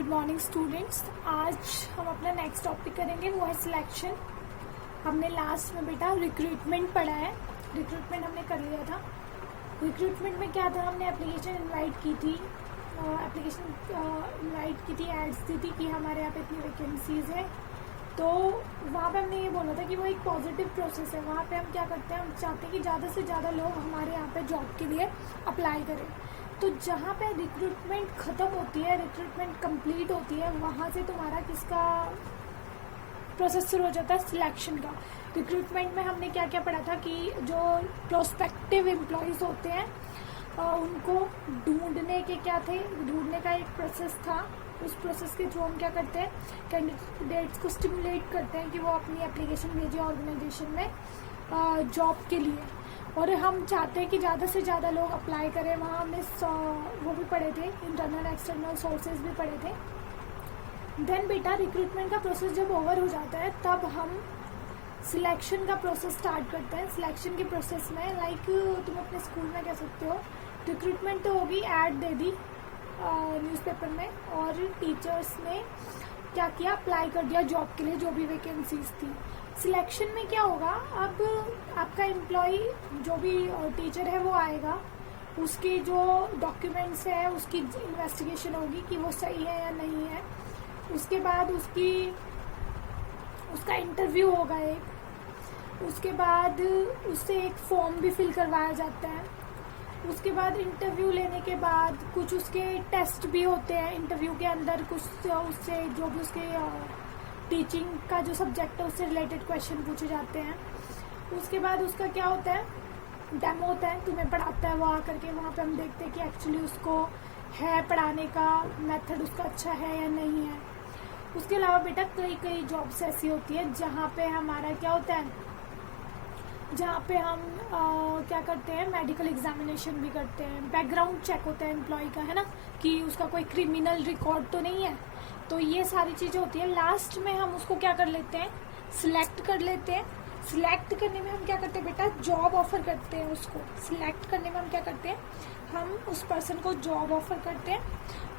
Good morning students. आज हम अपना नेक्स्ट टॉपिक करेंगे, वो है सिलेक्शन। हमने लास्ट में बेटा रिक्रूटमेंट पढ़ा है। रिक्रूटमेंट हमने कर लिया था। रिक्रूटमेंट में क्या था, हमने एप्लीकेशन इनवाइट की थी, एड्स दी थी कि हमारे यहाँ पे इतनी वैकेंसीज़ हैं। तो वहाँ पे हमने ये बोला था कि वो एक पॉजिटिव प्रोसेस है। वहाँ पे हम क्या करते हैं, हम चाहते हैं कि ज़्यादा से ज़्यादा लोग हमारे यहाँ पे जॉब के लिए अप्लाई करें। तो जहाँ पे रिक्रूटमेंट ख़त्म होती है, रिक्रूटमेंट कंप्लीट होती है, वहाँ से तुम्हारा किसका प्रोसेस शुरू हो जाता है, सिलेक्शन का। रिक्रूटमेंट में हमने क्या क्या पढ़ा था कि जो प्रोस्पेक्टिव एम्प्लॉयज़ होते हैं उनको ढूंढने के क्या थे, ढूंढने का एक प्रोसेस था। उस प्रोसेस के थ्रू हम क्या करते हैं, कैंडिडेट्स को स्टिमुलेट करते हैं कि वो अपनी एप्लीकेशन भेजें ऑर्गेनाइजेशन में जॉब के लिए। और हम चाहते हैं कि ज़्यादा से ज़्यादा लोग अप्लाई करें। वहाँ हमने वो भी पढ़े थे, इंटरनल एक्सटर्नल सोर्सेज भी पढ़े थे। देन बेटा रिक्रूटमेंट का प्रोसेस जब ओवर हो जाता है तब हम सिलेक्शन का प्रोसेस स्टार्ट करते हैं। सिलेक्शन के प्रोसेस में तुम अपने स्कूल में कह सकते हो, रिक्रूटमेंट तो होगी, ऐड दे दी न्यूज़पेपर में, और टीचर्स ने क्या किया, अप्लाई कर दिया जॉब के लिए जो भी वैकेंसीज थी। सिलेक्शन में क्या होगा, अब आपका एम्प्लॉय जो भी टीचर है वो आएगा, उसके जो डॉक्यूमेंट्स है उसकी इन्वेस्टिगेशन होगी कि वो सही है या नहीं है। उसके बाद उसका इंटरव्यू होगा एक, उसके बाद उससे एक फॉर्म भी फिल करवाया जाता है। उसके बाद इंटरव्यू लेने के बाद कुछ उसके टेस्ट भी होते हैं। इंटरव्यू के अंदर कुछ उससे जो भी उसके टीचिंग का जो सब्जेक्ट है उससे रिलेटेड क्वेश्चन पूछे जाते हैं। उसके बाद उसका क्या होता है, डेमो होता है, तुम्हें पढ़ाता है वो आकर के। वहाँ पे हम देखते हैं कि एक्चुअली उसको है पढ़ाने का मेथड उसका अच्छा है या नहीं है। उसके अलावा बेटा कई जॉब्स ऐसी होती है जहाँ पे हमारा क्या होता है, जहाँ पे हम क्या करते हैं, मेडिकल एग्जामिनेशन भी करते हैं, बैकग्राउंड चेक होता है एम्प्लॉय का, है ना, कि उसका कोई क्रिमिनल रिकॉर्ड तो नहीं है। तो ये सारी चीज़ें होती है। लास्ट में हम उसको क्या कर लेते हैं, सिलेक्ट कर लेते हैं। सिलेक्ट करने में हम क्या करते हैं बेटा, जॉब ऑफर करते हैं उसको। सिलेक्ट करने में हम क्या करते हैं, हम उस पर्सन को जॉब ऑफर करते हैं,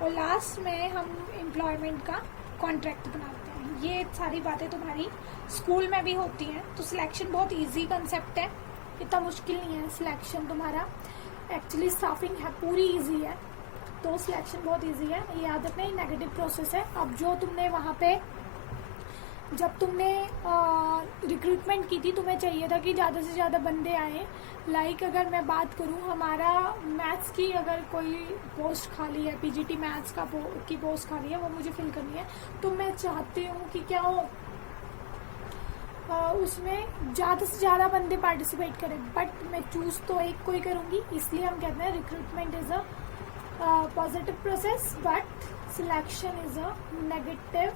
और लास्ट में हम एम्प्लॉयमेंट का कॉन्ट्रैक्ट बनाते हैं। ये सारी बातें तुम्हारी स्कूल में भी होती हैं। तो सिलेक्शन बहुत इजी कंसेप्ट है, इतना मुश्किल नहीं है सिलेक्शन तुम्हारा। एक्चुअली स्टाफिंग है पूरी इजी है, तो सिलेक्शन बहुत इजी है। ये याद रखना, ये नेगेटिव प्रोसेस है। अब जो तुमने वहाँ पे जब तुमने रिक्रूटमेंट की थी, तुम्हें चाहिए था कि ज़्यादा से ज़्यादा बंदे आए। अगर मैं बात करूँ, हमारा मैथ्स की अगर कोई पोस्ट खाली है, पीजीटी मैथ्स की पोस्ट खाली है, वो मुझे फिल करनी है, तो मैं चाहती हूँ कि क्या हो, उसमें ज़्यादा से ज़्यादा बंदे पार्टिसिपेट करें। बट मैं चूज़ तो एक को ही करूँगी, इसलिए हम कहते हैं recruitment is a positive process but selection is a negative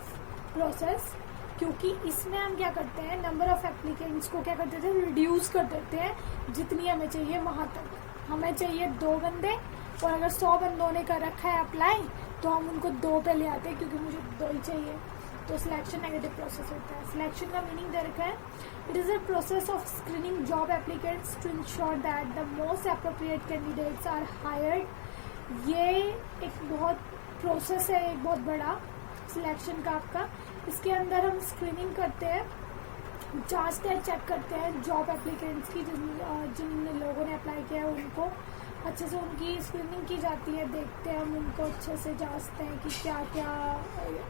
process. क्योंकि इसमें हम क्या करते हैं, नंबर ऑफ एप्लीकेंट्स को क्या करते थे, रिड्यूस कर देते हैं। जितनी हमें चाहिए वहाँ तक हमें चाहिए 2 बंदे, और अगर 100 बंदों ने कर रखा है अप्लाई, तो हम उनको 2 पे ले आते हैं क्योंकि मुझे 2 ही चाहिए। तो सिलेक्शन नेगेटिव प्रोसेस होता है। सिलेक्शन का मीनिंग दे रखा है, it is a process of screening job applicants to ensure that the most appropriate candidates are hired. ये एक बहुत प्रोसेस है, एक बहुत बड़ा सिलेक्शन का आपका। इसके अंदर हम स्क्रीनिंग करते हैं, जांचते हैं, चेक करते हैं जॉब एप्लीकेंट्स की, जिन लोगों ने अप्लाई किया है उनको अच्छे से उनकी स्क्रीनिंग की जाती है। देखते हैं हम उनको अच्छे से, जांचते हैं कि क्या क्या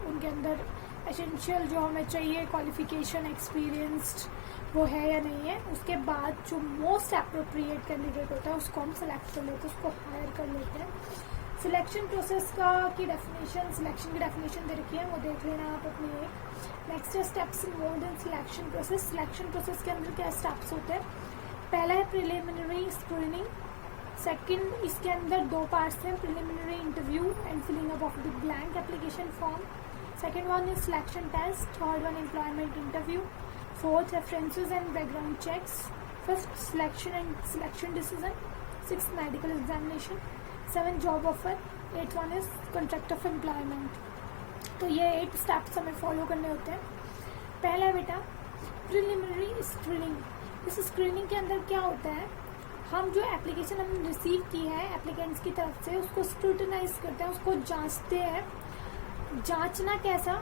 उनके अंदर एसेंशियल जो हमें चाहिए, क्वालिफिकेशन, एक्सपीरियंस्ड, वो है या नहीं है। उसके बाद जो मोस्ट अप्रोप्रिएट कैंडिडेट होता है उसको हम सेलेक्ट कर लेते हैं, उसको हायर कर लेते हैं। सिलेक्शन प्रोसेस की डेफिनेशन, सिलेक्शन की डेफिनेशन दे रखी है, वो देख लेना आप अपनी एक। नेक्स्ट है steps involved in selection process. Selection process के अंदर क्या स्टेप्स होते हैं, पहला है प्रिलिमिनरी स्क्रीनिंग। सेकंड, इसके अंदर 2 पार्ट्स हैं, preliminary interview and filling up of the blank application form. Second one is selection test. Third one employment interview. Fourth references and background checks. Fifth selection and selection decision. Sixth medical examination. 7 job offer. 8th one is contract of employment. तो ये 8 steps हमें follow करने होते हैं। पहला बेटा preliminary screening. इस screening के अंदर क्या होता है, हम जो एप्लीकेशन हमने रिसीव की है एप्लीकेंट्स की तरफ से, उसको स्क्रूटनाइज करते हैं, उसको जांचते हैं। जांचना कैसा,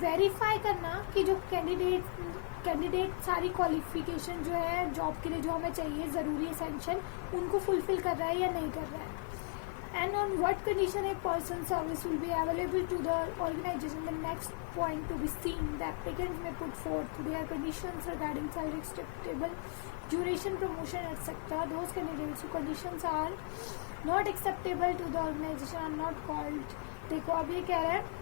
वेरीफाई करना कि जो कैंडिडेट सारी क्वालिफिकेशन जो है जॉब के लिए जो हमें चाहिए ज़रूरी एसेंशियल उनको फुलफिल कर रहा है या नहीं कर रहा है. And on what condition a person's service will be available to the organization. The next point to be seen, the applicants may put forth their conditions regarding salary, acceptable duration, promotion, etc. Those candidates whose conditions are not acceptable to the organization are not called. देखो अब ये कह रहा है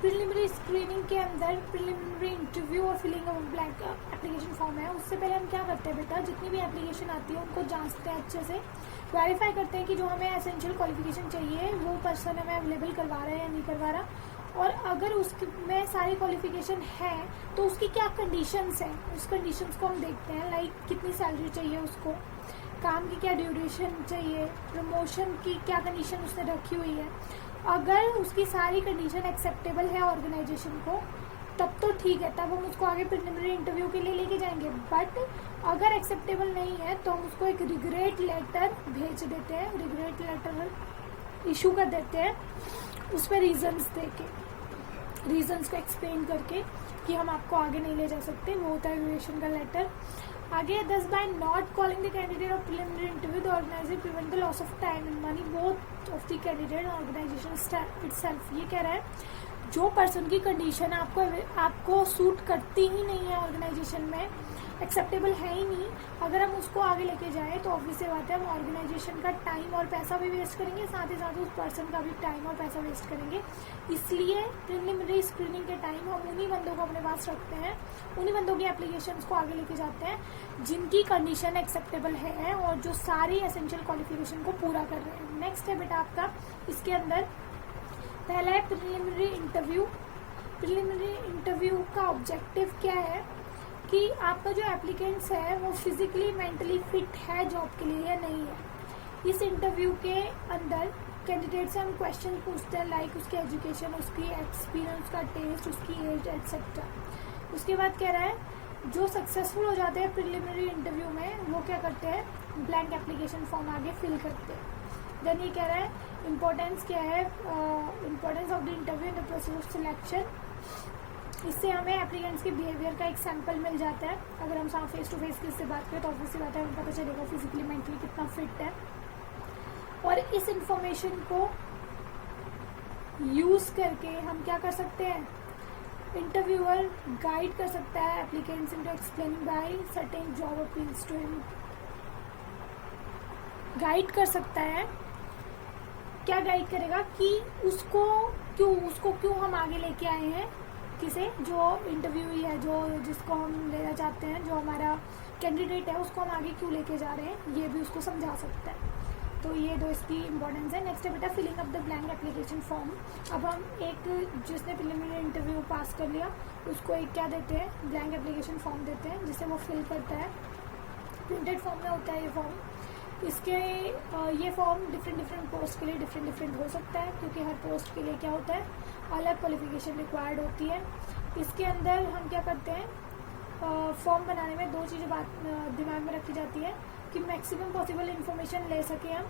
preliminary screening के अंदर preliminary interview और filling of blank application form है. उससे पहले हम क्या करते हैं बेटा, जितनी भी एप्लीकेशन आती है उनको जांचते हैं, अच्छे से वेरीफाई करते हैं कि जो हमें एसेंशियल क्वालिफिकेशन चाहिए वो पर्सन हमें अवेलेबल करवा रहा है या नहीं करवा रहा. और अगर उसमें सारी क्वालिफिकेशन है तो उसकी क्या कंडीशंस हैं, उस कंडीशंस को हम देखते हैं. लाइक कितनी सैलरी चाहिए उसको, काम की क्या ड्यूरेशन चाहिए, प्रमोशन की क्या कंडीशन उसने रखी हुई है. अगर उसकी सारी कंडीशन एक्सेप्टेबल है ऑर्गेनाइजेशन को तब तो ठीक है, तब हम उसको आगे प्रिलिमिनरी इंटरव्यू के लिए लेके जाएंगे. बट अगर एक्सेप्टेबल नहीं है तो हम उसको एक रिग्रेट लेटर भेज देते हैं, रिग्रेट लेटर इशू कर देते हैं, उस पर रीजंस दे के, रीजंस को एक्सप्लेन करके कि हम आपको आगे नहीं ले जा सकते. वो होता है रिग्रेशन का लेटर. आगे thus by not calling the candidate of preliminary interview, the organizer prevent the loss of time and money both of the candidate and organization itself. ये कह रहा है जो पर्सन की कंडीशन आपको सूट करती ही नहीं है, ऑर्गेनाइजेशन में एक्सेप्टेबल है ही नहीं, अगर हम उसको आगे लेके जाएं तो ऑब्वियसली बात है हम ऑर्गेनाइजेशन का टाइम और पैसा भी वेस्ट करेंगे, साथ ही साथ उस पर्सन का भी टाइम और पैसा वेस्ट करेंगे. इसलिए प्रिलिमिनरी स्क्रीनिंग के टाइम हम उन्हीं बंदों को अपने पास रखते हैं, उन्हीं बंदों की एप्लीकेशंस को आगे लेके जाते हैं जिनकी कंडीशन एक्सेप्टेबल है और जो सारी एसेंशियल क्वालिफिकेशन को पूरा कर रहे हैं. नेक्स्ट है बेटा आपका इसके अंदर पहला है प्रिलिमिनरी इंटरव्यू. प्रिलिमिनरी इंटरव्यू का ऑब्जेक्टिव क्या है कि आपका जो एप्लीकेंट्स है वो फिजिकली मेंटली फिट है जॉब के लिए या नहीं है. इस इंटरव्यू के अंदर कैंडिडेट से हम क्वेश्चन पूछते हैं लाइक उसकी एजुकेशन, उसकी एक्सपीरियंस, उसका टेस्ट, उसकी एज एटसेट्रा. उसके बाद कह रहा है जो सक्सेसफुल हो जाते हैं प्रिलिमिनरी इंटरव्यू में वो क्या करते हैं, ब्लैंक एप्लीकेशन फॉर्म आगे फिल करते हैं. देन ये कह रहा है इम्पोर्टेंस क्या है, importance of the interview in the process of selection. इससे हमें एप्लीकेंट्स के बिहेवियर का एक सैंपल मिल जाता है. अगर हम साथ फेस टू फेस किससे बात करें तो ऑब्वियसली बात है हमें पता चलेगा फिजिकली मेंटली कितना फिट है. और इस इंफॉर्मेशन को यूज़ करके हम क्या कर सकते हैं, इंटरव्यूअर गाइड कर सकता है applicants into explaining by certain job appeals to him. Guide कर सकता है, क्या गाइड करेगा कि उसको क्यों हम आगे लेके आए हैं, किसे, जो इंटरव्यू है, जो जिसको हम लेना चाहते हैं, जो हमारा कैंडिडेट है उसको हम आगे क्यों लेके जा रहे हैं, ये भी उसको समझा सकता है. तो ये दो इसकी इंपॉर्टेंस है. नेक्स्ट है बेटा filling up the blank application form. अब हम एक जिसने प्रिलिमिनरी इंटरव्यू पास कर लिया उसको एक क्या देते हैं, ब्लैंक एप्लीकेशन फॉर्म देते हैं जिसे वो फिल करता है. प्रिंटेड फॉर्म में होता है ये फॉर्म. इसके ये फॉर्म डिफरेंट पोस्ट के लिए डिफरेंट हो सकता है क्योंकि हर पोस्ट के लिए क्या होता है, अलग क्वालिफिकेशन रिक्वायर्ड होती है. इसके अंदर हम क्या करते हैं, फॉर्म बनाने में दो चीज़ें दिमाग में रखी जाती है कि मैक्सिमम पॉसिबल इन्फॉर्मेशन ले सकें हम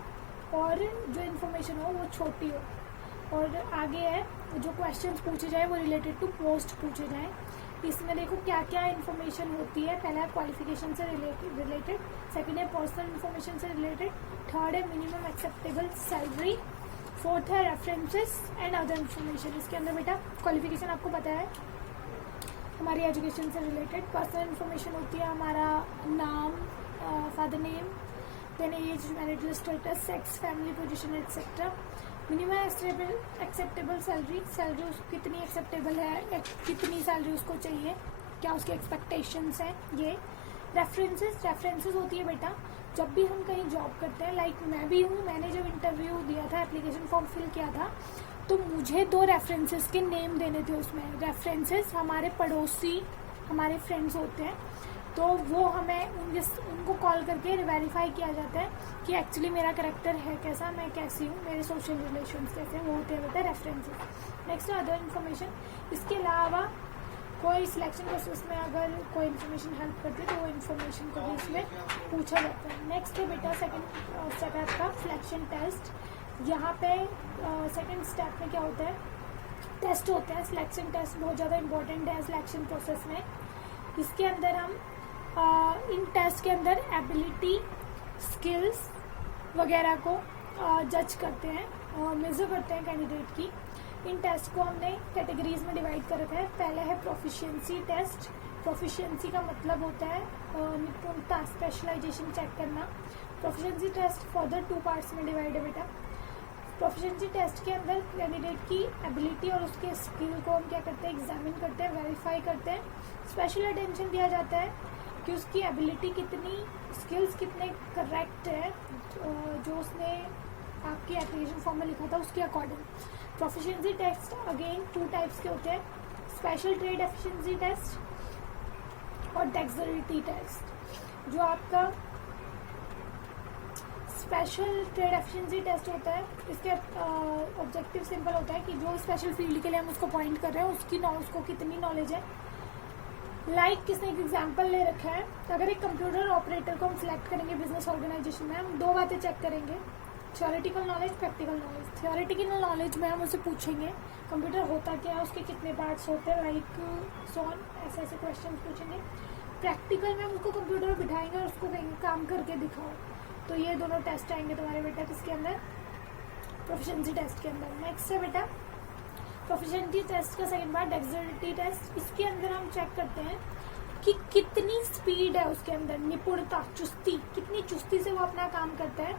और जो इन्फॉर्मेशन हो वो छोटी हो. और आगे है जो क्वेश्चंस पूछे जाए वो रिलेटेड टू पोस्ट पूछे जाएँ. इसमें देखो क्या क्या इन्फॉर्मेशन होती है. पहला है क्वालिफिकेशन से रिलेटेड, सेकंड है पर्सनल इन्फॉर्मेशन से रिलेटेड, थर्ड है मिनिमम एक्सेप्टेबल सैलरी, फोर्थ है रेफरेंसेस एंड अदर इन्फॉर्मेशन. इसके अंदर बेटा क्वालिफिकेशन आपको पता है हमारी एजुकेशन से रिलेटेड. पर्सनल इन्फॉर्मेशन होती है हमारा नाम, father name, then age, marital status, sex, family position etcetera. Minimum acceptable salary उसको कितनी एक्सेप्टेबल है, कितनी सैलरी उसको चाहिए, क्या उसके एक्सपेक्टेशंस हैं. ये रेफरेंसेस होती है बेटा जब भी हम कहीं जॉब करते हैं. लाइक मैं भी हूँ, मैंने जब इंटरव्यू दिया था, एप्लीकेशन फॉर्म फिल किया था तो मुझे 2 रेफरेंसेस के नेम देने थे. उसमें रेफरेंसेस हमारे पड़ोसी, हमारे फ्रेंड्स होते हैं, तो वो हमें उनको कॉल करके वेरीफाई किया जाता है कि एक्चुअली मेरा कैरेक्टर है कैसा, मैं कैसी हूँ, मेरे सोशल रिलेशंस कैसे हैं, वो होते हैं रेफरेंसेस. नेक्स्ट है अदर इन्फॉर्मेशन. इसके अलावा कोई सिलेक्शन प्रोसेस में अगर कोई इन्फॉर्मेशन हेल्प करती है तो वो इन्फॉर्मेशन को भी इसमें पूछा जाता है. नेक्स्ट है बेटा सेकंड स्टेप है आपका सिलेक्शन टेस्ट. यहाँ पे सेकंड स्टेप में क्या होता है, टेस्ट होते हैं, सिलेक्शन टेस्ट बहुत ज़्यादा इंपॉर्टेंट है सिलेक्शन प्रोसेस में। इसके अंदर हम इन टेस्ट के अंदर एबिलिटी, स्किल्स वगैरह को जज करते हैं और मेज़र करते हैं कैंडिडेट की। इन टेस्ट को हमने कैटेगरीज में डिवाइड कर रखा है। पहले है प्रोफिशिएंसी टेस्ट। प्रोफिशिएंसी का मतलब होता है निपुणता, स्पेशलाइजेशन चेक करना। प्रोफिशिएंसी टेस्ट फर्दर 2 पार्ट्स में डिवाइड है बेटा। प्रोफिशिएंसी टेस्ट के अंदर कैंडिडेट की एबिलिटी और उसके स्किल को हम क्या करते हैं, एग्जामिन करते हैं, वेरीफाई करते हैं। स्पेशल अटेंशन दिया जाता है कि उसकी एबिलिटी कितनी, स्किल्स कितने करेक्ट है जो उसने आपकी एप्लीकेशन फॉर्म में लिखा था उसके according. Proficiency test again 2 types के होते हैं, स्पेशल ट्रेड एफिशिएंसी टेस्ट और डेक्सेलिटी टेस्ट। जो आपका स्पेशल ट्रेड एफिशिएंसी टेस्ट होता है, इसके ऑब्जेक्टिव सिंपल होता है कि जो स्पेशल फील्ड के लिए हम उसको पॉइंट कर रहे हैं उसको कितनी नॉलेज है। किसने एक एग्जांपल ले रखा है, अगर एक कंप्यूटर ऑपरेटर को हम सिलेक्ट करेंगे बिजनेस ऑर्गेनाइजेशन में, हम 2 बातें चेक करेंगे, theoretical knowledge, practical knowledge. Theoretical knowledge में हम उससे पूछेंगे कंप्यूटर होता क्या है, उसके कितने पार्ट्स होते हैं, ऐसे ऐसे क्वेश्चन पूछेंगे। प्रैक्टिकल में हम उसको कंप्यूटर में बिठाएंगे और उसको कहेंगे काम करके दिखाओ। तो ये दोनों टेस्ट आएंगे तुम्हारे बेटा किसके अंदर, प्रोफिशिएंसी टेस्ट के अंदर। नेक्स्ट है बेटा प्रोफिशिएंसी टेस्ट का सेकंड पार्ट डेक्सेलिटी टेस्ट। इसके अंदर हम चेक करते हैं कि कितनी स्पीड है उसके अंदर, निपुणता, चुस्ती, कितनी चुस्ती से वो अपना काम करता है।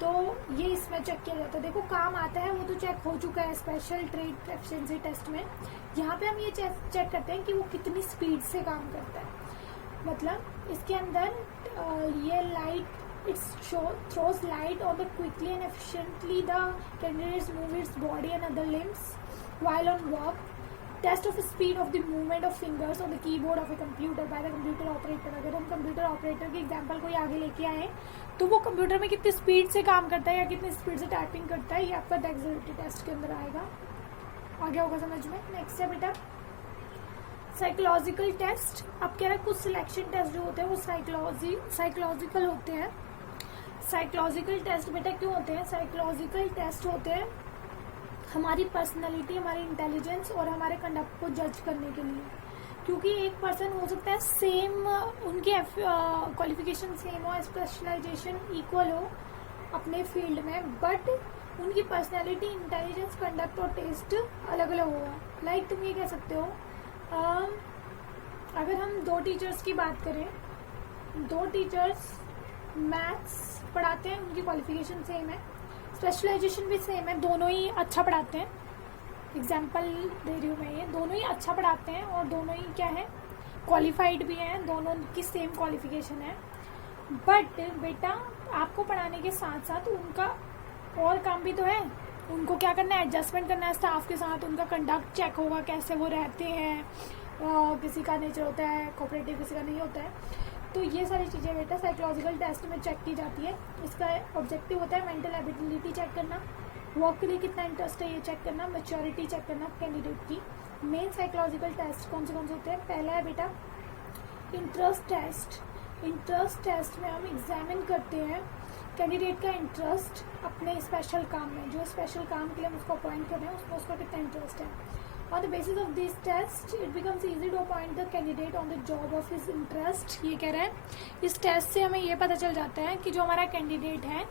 तो ये इसमें चेक किया जाता है। देखो काम आता है वो तो चेक हो चुका है स्पेशल ट्रेड एफिशिएंसी टेस्ट में। यहाँ पे हम ये चेक करते हैं कि वो कितनी स्पीड से काम करता है। मतलब इसके अंदर ये light throws light on the quickly and efficiently the candidates move its body and other limbs while on work. Test of speed of the movement of fingers on the keyboard of a computer by the computer operator. अगर हम computer operator के example कोई आगे लेके आए तो वो computer में कितनी स्पीड से काम करता है या कितनी स्पीड से टाइपिंग करता है, ये आपका डेक्सेलिटी टेस्ट के अंदर आएगा। आगे होगा समझ में। नेक्स्ट है बेटा साइकोलॉजिकल टेस्ट। अब कह रहा है कुछ सिलेक्शन टेस्ट जो होते हैं वो साइकोलॉजिकल होते हैं। साइकोलॉजिकल टेस्ट बेटा क्यों होते हैं, साइकोलॉजिकल टेस्ट होते हैं हमारी पर्सनालिटी, हमारी इंटेलिजेंस और हमारे कंडक्ट को जज करने के लिए। क्योंकि एक पर्सन हो सकता है सेम, उनकी क्वालिफिकेशन सेम हो, स्पेशलाइजेशन इक्वल हो अपने फील्ड में, बट उनकी पर्सनालिटी, इंटेलिजेंस, कंडक्ट और टेस्ट अलग अलग होगा। तुम ये कह सकते हो अगर हम 2 टीचर्स की बात करें, 2 टीचर्स मैथ्स पढ़ाते हैं, उनकी क्वालिफिकेशन सेम है, स्पेशलाइजेशन भी सेम है, दोनों ही अच्छा पढ़ाते हैं। एग्जाम्पल दे रही हूँ मैं, ये दोनों ही अच्छा पढ़ाते हैं और दोनों ही क्या है, क्वालिफाइड भी हैं, दोनों की सेम क्वालिफिकेशन है। बट बेटा आपको पढ़ाने के साथ साथ उनका और काम भी तो है, उनको क्या करना है, एडजस्टमेंट करना है स्टाफ के साथ, उनका कंडक्ट चेक होगा, कैसे वो रहते हैं, किसी का नेचर होता है कोऑपरेटिव, किसी का नहीं होता है। तो ये सारी चीज़ें बेटा साइकोलॉजिकल टेस्ट में चेक की जाती है। इसका ऑब्जेक्टिव होता है मेंटल एबिलिटी चेक करना, वर्क के लिए कितना इंटरेस्ट है ये चेक करना, मैच्योरिटी चेक करना कैंडिडेट की। मेन साइकोलॉजिकल टेस्ट कौन से होते हैं, पहला है बेटा इंटरेस्ट टेस्ट। इंटरेस्ट टेस्ट में हम एग्जामिन करते हैं कैंडिडेट का इंटरेस्ट अपने स्पेशल काम में, जो स्पेशल काम के लिए हम उसको अपॉइंट कर रहे हैं उसमें उसका कितना इंटरेस्ट है। On the basis of this test, it becomes easy to appoint the candidate on the job of his interest. ये कह रहा है इस टेस्ट से हमें ये पता चल जाता है कि जो हमारा कैंडिडेट है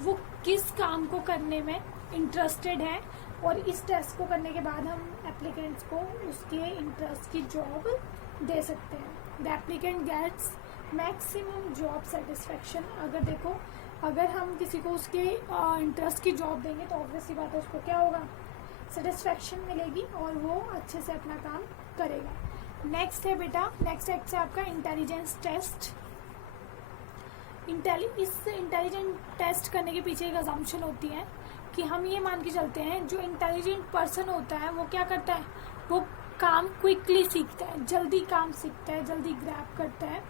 वो किस काम को करने में इंटरेस्टेड है, और इस टेस्ट को करने के बाद हम एप्लीकेंट्स को उसके इंटरेस्ट की जॉब दे सकते हैं। The applicant gets maximum job satisfaction. अगर हम किसी को उसके इंटरेस्ट की जॉब देंगे तो ऑब्वियसली बात है उसको क्या होगा, सेटिस्फैक्शन मिलेगी और वो अच्छे से अपना काम करेगा। नेक्स्ट है बेटा, नेक्स्ट है आपका इंटेलिजेंस टेस्ट। इस इंटेलिजेंट टेस्ट करने के पीछे एक अजम्पशन होती है कि हम ये मान के चलते हैं जो इंटेलिजेंट पर्सन होता है वो क्या करता है, वो काम क्विकली सीखता है, जल्दी काम सीखता है, जल्दी ग्रैब करता है,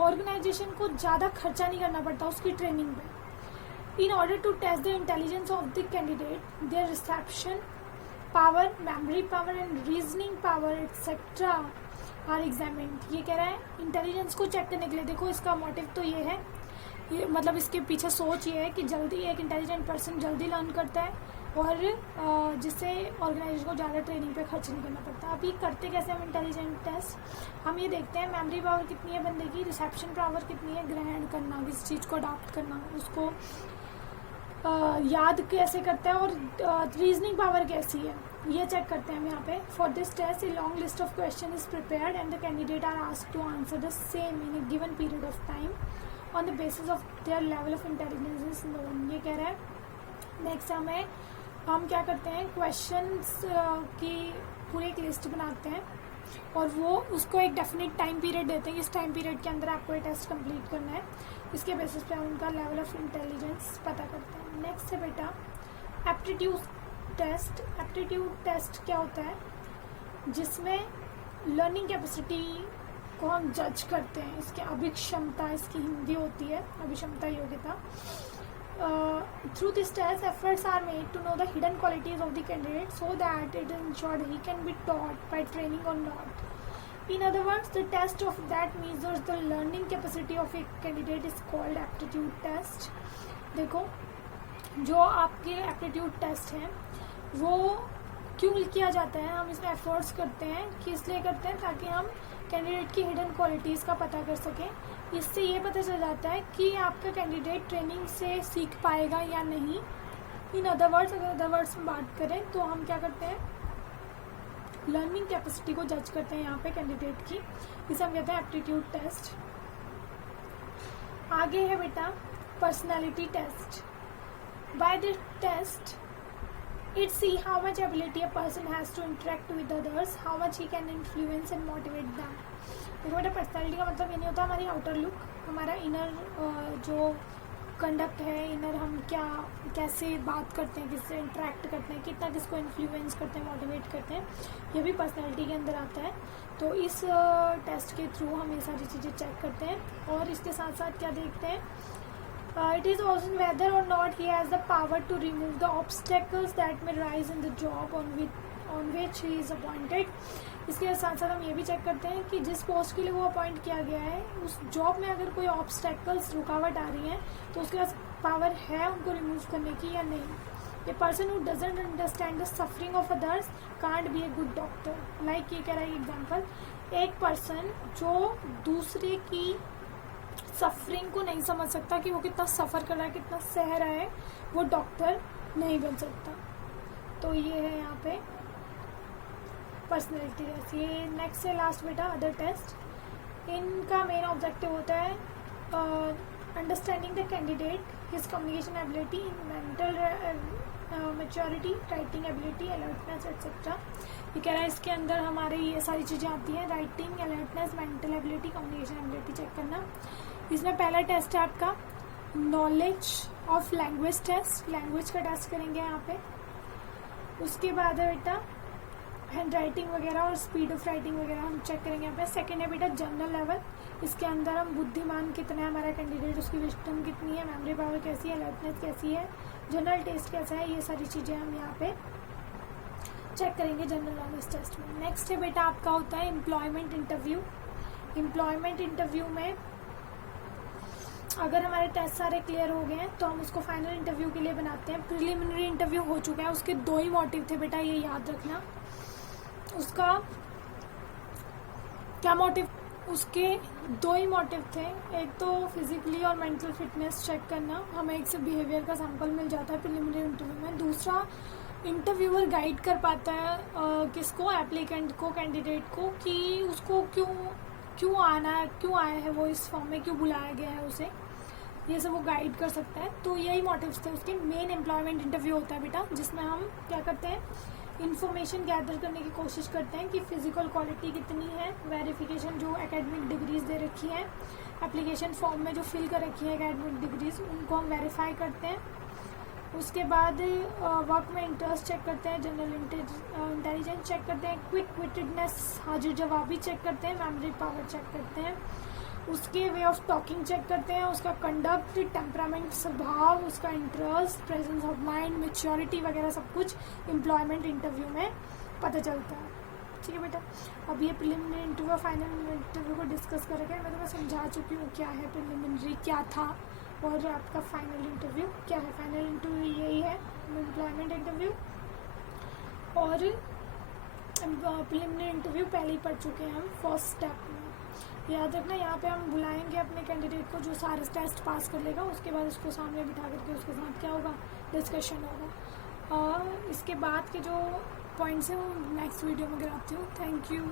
ऑर्गेनाइजेशन को ज़्यादा खर्चा नहीं करना पड़ता उसकी ट्रेनिंग में। In order to test the intelligence of the candidate, their reception power, memory power and reasoning power etcetera are examined. ये कह रहा है इंटेलिजेंस को चेक करने के लिए। देखो इसका मोटिव तो ये है, ये मतलब इसके पीछे सोच ये है कि जल्दी एक इंटेलिजेंट पर्सन जल्दी लर्न करता है, और जिससे ऑर्गेनाइजेशन को ज़्यादा ट्रेनिंग पे खर्च नहीं करना पड़ता। अभी करते कैसे हम इंटेलिजेंट टेस्ट, हम ये देखते हैं मेमोरी पावर कितनी है बंदे की, रिसेप्शन पावर कितनी है, ग्रहण करना, किसी चीज़ को अडॉप्ट करना, उसको याद कैसे करता है, और रीजनिंग पावर कैसी है, ये चेक करते हैं हम यहाँ पे। For this test a long list of question is prepared and the candidate are asked to answer the same in a given period of time on the basis of their level of intelligence is known. ये कह रहा है। Next हम क्या करते हैं, questions की पूरी एक लिस्ट बनाते हैं और वो उसको एक डेफिनेट टाइम पीरियड देते हैं, इस टाइम पीरियड के अंदर आपको ये टेस्ट कंप्लीट करना है। इसके बेसिस पे हम उनका लेवल ऑफ इंटेलिजेंस पता करते हैं। नेक्स्ट है बेटा एप्टीट्यूड टेस्ट। एप्टीट्यूड टेस्ट क्या होता है, जिसमें लर्निंग कैपेसिटी को हम जज करते हैं, इसकी अभिक्षमता, इसकी हिंदी होती है अभिक्षमता योग्यता। Through this test, efforts are made to know the hidden qualities of the candidate so that it is ensured he can be taught by training or not. In other words, the test of that measures the learning capacity of a candidate is called aptitude test. देखो, जो आपके aptitude test हैं वो क्यों किया जाता है, हम इसमें एफर्ट्स करते हैं कि इसलिए करते हैं ताकि हम कैंडिडेट की हिडन क्वालिटीज़ का पता कर सकें। इससे ये पता चल जाता है कि आपका कैंडिडेट ट्रेनिंग से सीख पाएगा या नहीं। इन अदर वर्ड्स, अगर अदर वर्ड्स में बात करें तो हम क्या करते हैं, लर्निंग कैपेसिटी को जज करते हैं यहाँ पे कैंडिडेट की, इसे हम कहते हैं एप्टीट्यूड टेस्ट। आगे है बेटा personality test. By this test it see how much ability a person has to interact with others, how much he can influence and motivate them. देखो बेटा पर्सनैलिटी का मतलब ये नहीं होता हमारी आउटर लुक, हमारा इनर जो कंडक्ट है, इनर हम क्या कैसे बात करते हैं, किससे इंटरेक्ट करते हैं, कितना किसको इन्फ्लुएंस करते हैं, मोटिवेट करते हैं, ये भी पर्सनैलिटी के अंदर आता है। तो इस टेस्ट के थ्रू हम ये सारी चीज़ें चेक करते हैं। और इसके साथ साथ क्या देखते हैं, it is also whether or not he has the power to remove the obstacles that may rise in the job on which he is appointed. इसके साथ साथ हम ये भी चेक करते हैं कि जिस पोस्ट के लिए वो अपॉइंट किया गया है उस जॉब में अगर कोई ऑब्स्टेकल्स रुकावट आ रही है तो उसके पास पावर है उनको रिमूव करने की या नहीं। A person who doesn't understand the suffering of others can't be a good doctor. Like ये कह रहा है एग्जाम्पल, एक पर्सन जो दूसरे की सफरिंग को नहीं समझ सकता कि वो कितना सफ़र कर रहा है, कितना सह रहा है, वो डॉक्टर नहीं बन सकता। तो ये है यहाँ पे पर्सनैलिटी टेस्ट। ये नेक्स्ट है लास्ट बेटा अदर टेस्ट। इनका मेन ऑब्जेक्टिव होता है understanding the candidate, his communication ability, mental maturity, writing ability, alertness etcetera. ये कह रहा है इसके अंदर हमारे ये सारी चीज़ें आती हैं, writing, alertness, mental ability, communication ability check करना। इसमें पहला टेस्ट है आपका knowledge of language test, language का टेस्ट करेंगे यहाँ पे। उसके बाद है बेटा हैंड राइटिंग वगैरह और स्पीड ऑफ राइटिंग वगैरह हम चेक करेंगे यहाँ पे। सेकेंड है बेटा जनरल लेवल, इसके अंदर हम बुद्धिमान कितना है हमारा कैंडिडेट, उसकी विजडम कितनी है, मेमोरी पावर कैसी है, अलर्टनेस कैसी है, जनरल टेस्ट कैसा है, ये सारी चीज़ें हम यहाँ पे चेक करेंगे जनरल नॉलेज टेस्ट में। नेक्स्ट है बेटा आपका होता है एम्प्लॉयमेंट इंटरव्यू। एम्प्लॉयमेंट इंटरव्यू में अगर हमारे टेस्ट सारे क्लियर हो गए हैं तो हम उसको फाइनल इंटरव्यू के लिए बनाते हैं। प्रिलिमिनरी इंटरव्यू हो चुका है, उसके 2 ही मोटिव थे बेटा, ये याद रखना। उसका क्या मोटिव, उसके 2 ही मोटिव थे, एक तो फिजिकली और मेंटल फिटनेस चेक करना, हमें एक से बिहेवियर का सैंपल मिल जाता है प्रिलिमिनरी इंटरव्यू में। दूसरा इंटरव्यूअर गाइड कर पाता है किसको, एप्लीकेंट को, कैंडिडेट को, कि उसको क्यों आना है, क्यों आया है वो इस फॉर्म में, क्यों बुलाया गया है उसे, ये सब वो गाइड कर सकता है। तो यही मोटिव्स थे उसके। मेन एम्प्लॉयमेंट इंटरव्यू होता है बेटा, जिसमें हम क्या करते हैं, इन्फॉर्मेशन गैदर करने की कोशिश करते हैं कि फिजिकल क्वालिटी कितनी है, वेरिफिकेशन जो एकेडमिक डिग्रीज दे रखी है, एप्लीकेशन फॉर्म में जो फिल कर रखी है एकेडमिक डिग्रीज, उनको हम वेरीफाई करते हैं। उसके बाद वर्क में इंटरेस्ट चेक करते हैं, जनरल इंटेलिजेंस चेक करते हैं, क्विक विटेडनेस, हाजिर जवाबी चेक करते हैं, मेमोरी पावर चेक करते हैं, उसके वे ऑफ टॉकिंग चेक करते हैं, उसका कंडक्ट, टेम्परामेंट, स्वभाव, उसका interest, presence of mind, maturity वगैरह सब कुछ एम्प्लॉयमेंट इंटरव्यू में पता चलता है। ठीक है बेटा, अब ये प्रिलिमिनरी इंटरव्यू फाइनल इंटरव्यू को डिस्कस करेंगे। मैं तुम्हें समझा चुकी हूँ क्या है प्रिलिमिनरी, क्या था और आपका फाइनल इंटरव्यू क्या है? फाइनल इंटरव्यू यही है, एम्प्लॉयमेंट इंटरव्यू। और प्रिलिमिनरी इंटरव्यू पहले ही पढ़ चुके हैं हम फर्स्ट स्टेप में। याद रखना, यहाँ पे हम बुलाएंगे अपने कैंडिडेट को जो सारे टेस्ट पास कर लेगा, उसके बाद उसको सामने बिठा करके उसके साथ क्या होगा, डिस्कशन होगा। और इसके बाद के जो पॉइंट्स हैं वो नेक्स्ट वीडियो में कराती हूँ। Thank you.